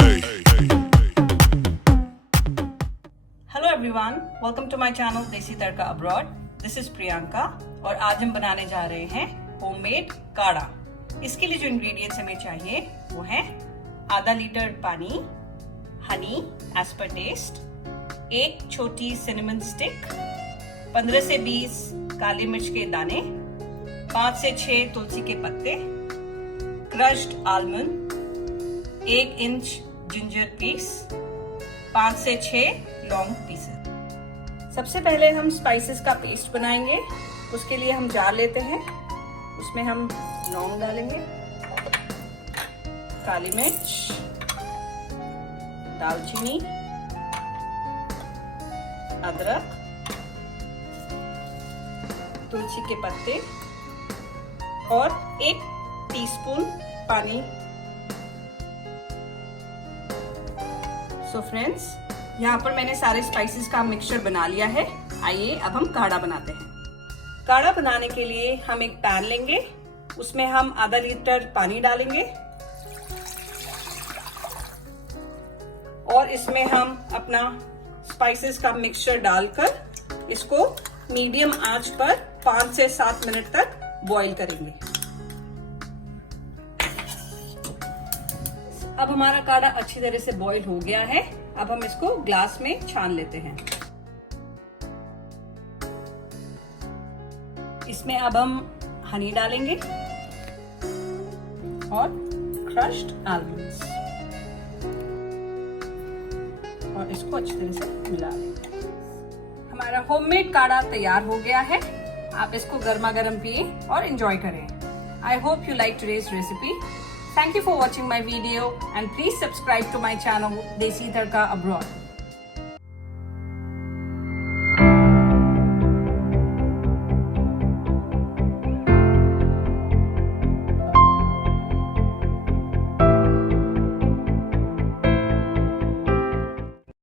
Hello everyone, welcome to my channel Desi Tadka abroad. This is Priyanka और आज हम बनाने जा रहे हैं होममेड काढ़ा। इसके लिए जो इंग्रेडिएंट्स हमें चाहिए वो है आधा लीटर पानी, हनी एज पर टेस्ट, एक छोटी सिनेमन स्टिक, 15 से 20 काली मिर्च के दाने, 5 से 6 तुलसी के पत्ते, crushed almond, 1 inch ginger piece, 5 से 6 लौंग पीसेस। सबसे पहले हम स्पाइसेस का पेस्ट बनाएंगे। उसके लिए हम जार लेते हैं, उसमें हम लौंग डालेंगे, काली मिर्च, दालचीनी, अदरक, तुलसी के पत्ते और 1 टीस्पून पानी। सो फ्रेंड्स, यहाँ पर मैंने सारे स्पाइसेस का मिक्सचर बना लिया है। आइए अब हम काढ़ा बनाते हैं। काढ़ा बनाने के लिए हम एक पैन लेंगे, उसमें हम आधा लीटर पानी डालेंगे और इसमें हम अपना स्पाइसेस का मिक्सचर डालकर इसको मीडियम आंच पर 5 से 7 मिनट तक बॉईल करेंगे। अब हमारा काढ़ा अच्छी तरह से बॉईल हो गया है। अब हम इसको ग्लास में छान लेते हैं। इसमें अब हम हनी डालेंगे और क्रश्ड आलमंड्स और इसको अच्छी तरह से मिला लेंगे। हमारा होममेड काढ़ा तैयार हो गया है। आप इसको गर्मा गर्म पिए और एंजॉय करें। I hope you like today's recipe. Thank you for watching my video and please subscribe to my channel Desi Tadka Abroad.